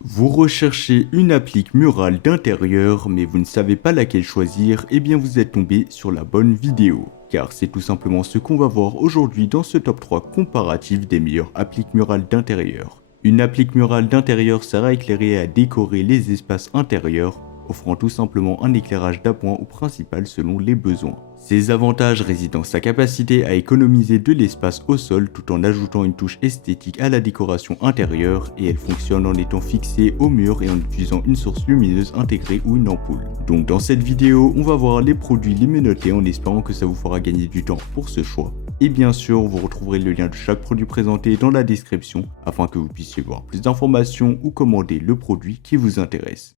Vous recherchez une applique murale d'intérieur mais vous ne savez pas laquelle choisir, et bien vous êtes tombé sur la bonne vidéo. Car c'est tout simplement ce qu'on va voir aujourd'hui dans ce top 3 comparatif des meilleures appliques murales d'intérieur. Une applique murale d'intérieur sert à éclairer et à décorer les espaces intérieurs, offrant tout simplement un éclairage d'appoint ou principal selon les besoins. Ses avantages résident dans sa capacité à économiser de l'espace au sol tout en ajoutant une touche esthétique à la décoration intérieure, et elle fonctionne en étant fixée au mur et en utilisant une source lumineuse intégrée ou une ampoule. Donc dans cette vidéo, on va voir les produits les mieux notés en espérant que ça vous fera gagner du temps pour ce choix. Et bien sûr, vous retrouverez le lien de chaque produit présenté dans la description afin que vous puissiez voir plus d'informations ou commander le produit qui vous intéresse.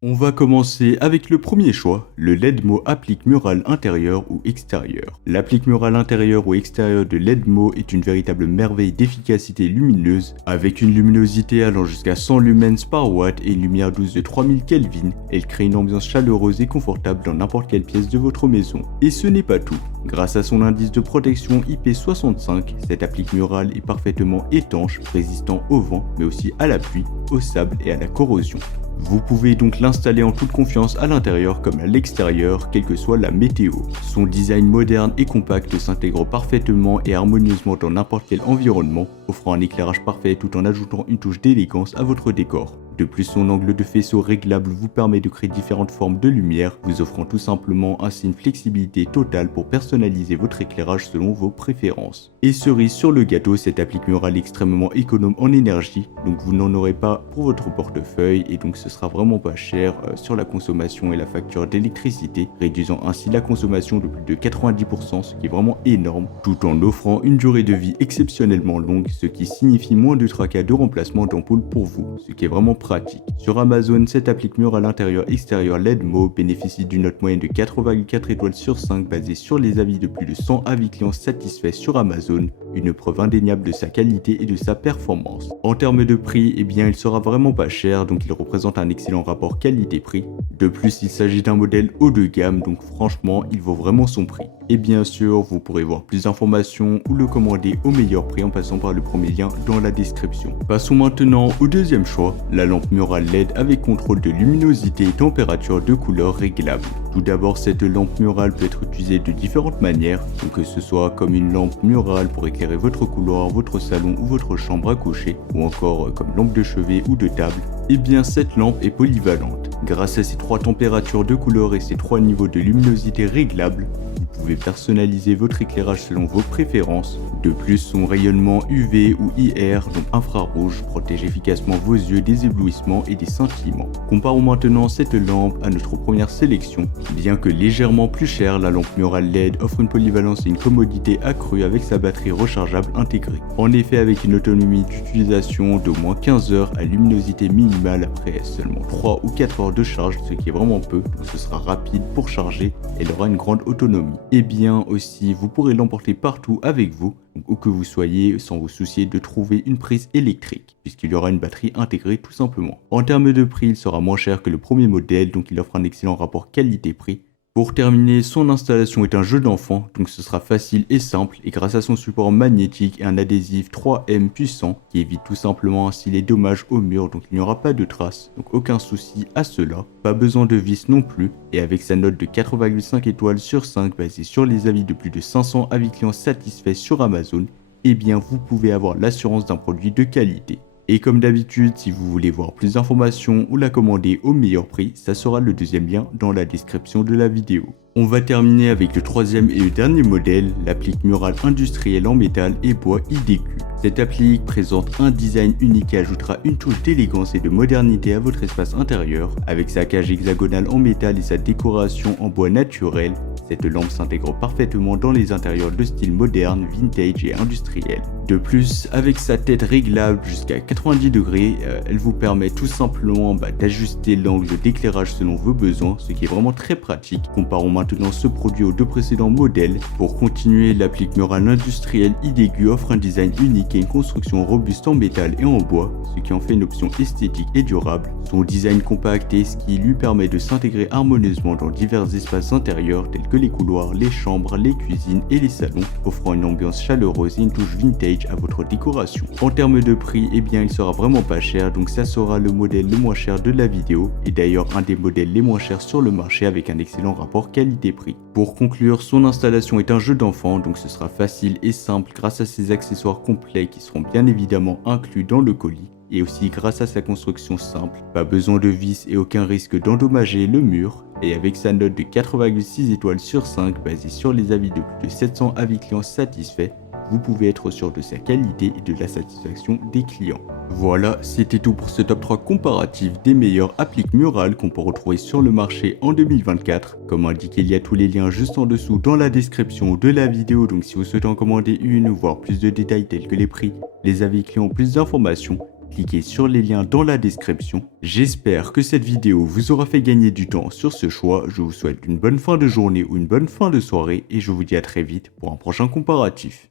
On va commencer avec le premier choix, le LEDMO applique murale intérieure ou extérieure. L'applique murale intérieure ou extérieure de LEDMO est une véritable merveille d'efficacité lumineuse, avec une luminosité allant jusqu'à 100 lumens par watt et une lumière douce de 3000 Kelvin. Elle crée une ambiance chaleureuse et confortable dans n'importe quelle pièce de votre maison. Et ce n'est pas tout. Grâce à son indice de protection IP65, cette applique murale est parfaitement étanche, résistant au vent, mais aussi à la pluie, au sable et à la corrosion. Vous pouvez donc l'installer en toute confiance à l'intérieur comme à l'extérieur, quelle que soit la météo. Son design moderne et compact s'intègre parfaitement et harmonieusement dans n'importe quel environnement, offrant un éclairage parfait tout en ajoutant une touche d'élégance à votre décor. De plus, son angle de faisceau réglable vous permet de créer différentes formes de lumière, vous offrant tout simplement ainsi une flexibilité totale pour personnaliser votre éclairage selon vos préférences. Et cerise sur le gâteau, cette applique murale est extrêmement économe en énergie, donc vous n'en aurez pas pour votre portefeuille et donc ce sera vraiment pas cher sur la consommation et la facture d'électricité, réduisant ainsi la consommation de plus de 90%, ce qui est vraiment énorme, tout en offrant une durée de vie exceptionnellement longue, ce qui signifie moins de tracas de remplacement d'ampoule pour vous, ce qui est vraiment pratique. Sur Amazon, cette applique murale intérieur-extérieur LEDMO bénéficie d'une note moyenne de 4,4 étoiles sur 5 basée sur les avis de plus de 100 avis clients satisfaits sur Amazon, une preuve indéniable de sa qualité et de sa performance. En termes de prix, eh bien il sera vraiment pas cher, donc il représente un excellent rapport qualité-prix. De plus, il s'agit d'un modèle haut de gamme, donc franchement, il vaut vraiment son prix. Et bien sûr, vous pourrez voir plus d'informations ou le commander au meilleur prix en passant par le premier lien dans la description. Passons maintenant au deuxième choix, la lampe murale LED avec contrôle de luminosité et température de couleur réglable. Tout d'abord, cette lampe murale peut être utilisée de différentes manières, donc que ce soit comme une lampe murale pour éclairer votre couloir, votre salon ou votre chambre à coucher, ou encore comme lampe de chevet ou de table. Et bien cette lampe est polyvalente. Grâce à ses 3 températures de couleur et ses 3 niveaux de luminosité réglables, vous pouvez personnaliser votre éclairage selon vos préférences. De plus, son rayonnement UV ou IR, donc infrarouge, protège efficacement vos yeux des éblouissements et des scintillements. Comparons maintenant cette lampe à notre première sélection. Bien que légèrement plus chère, la lampe murale LED offre une polyvalence et une commodité accrue avec sa batterie rechargeable intégrée. En effet, avec une autonomie d'utilisation d'au moins 15 heures à luminosité minimale après seulement 3 ou 4 heures de charge, ce qui est vraiment peu, donc ce sera rapide pour charger, elle aura une grande autonomie. Et bien aussi, vous pourrez l'emporter partout avec vous, où que vous soyez, sans vous soucier de trouver une prise électrique, puisqu'il y aura une batterie intégrée tout simplement. En termes de prix, il sera moins cher que le premier modèle, donc il offre un excellent rapport qualité-prix. Pour terminer, son installation est un jeu d'enfant, donc ce sera facile et simple, et grâce à son support magnétique et un adhésif 3M puissant qui évite tout simplement ainsi les dommages au mur, donc il n'y aura pas de traces, donc aucun souci à cela. Pas besoin de vis non plus, et avec sa note de 4,5 étoiles sur 5 basée sur les avis de plus de 500 avis clients satisfaits sur Amazon, eh bien vous pouvez avoir l'assurance d'un produit de qualité. Et comme d'habitude, si vous voulez voir plus d'informations ou la commander au meilleur prix, ça sera le deuxième lien dans la description de la vidéo. On va terminer avec le troisième et le dernier modèle, l'applique murale industrielle en métal et bois IDQ. Cette applique présente un design unique et ajoutera une touche d'élégance et de modernité à votre espace intérieur. Avec sa cage hexagonale en métal et sa décoration en bois naturel, cette lampe s'intègre parfaitement dans les intérieurs de style moderne, vintage et industriel. De plus, avec sa tête réglable jusqu'à 90 degrés, elle vous permet tout simplement d'ajuster l'angle d'éclairage selon vos besoins, ce qui est vraiment très pratique. Comparons maintenant ce produit aux deux précédents modèles. Pour continuer, l'applique murale industrielle IDQ offre un design unique et une construction robuste en métal et en bois, ce qui en fait une option esthétique et durable. Son design compact est ce qui lui permet de s'intégrer harmonieusement dans divers espaces intérieurs tels que les couloirs, les chambres, les cuisines et les salons, offrant une ambiance chaleureuse et une touche vintage à votre décoration. En termes de prix, eh bien il sera vraiment pas cher, donc ça sera le modèle le moins cher de la vidéo, et d'ailleurs un des modèles les moins chers sur le marché avec un excellent rapport qualité-prix. Pour conclure, son installation est un jeu d'enfant, donc ce sera facile et simple grâce à ses accessoires complets qui seront bien évidemment inclus dans le colis, et aussi grâce à sa construction simple, pas besoin de vis et aucun risque d'endommager le mur, et avec sa note de 4,6 étoiles sur 5 basée sur les avis de plus de 700 avis clients satisfaits, vous pouvez être sûr de sa qualité et de la satisfaction des clients. Voilà, c'était tout pour ce top 3 comparatif des meilleures appliques murales qu'on peut retrouver sur le marché en 2024. Comme indiqué, il y a tous les liens juste en dessous dans la description de la vidéo, donc si vous souhaitez en commander une ou voir plus de détails tels que les prix, les avis clients, plus d'informations, cliquez sur les liens dans la description. J'espère que cette vidéo vous aura fait gagner du temps sur ce choix. Je vous souhaite une bonne fin de journée ou une bonne fin de soirée et je vous dis à très vite pour un prochain comparatif.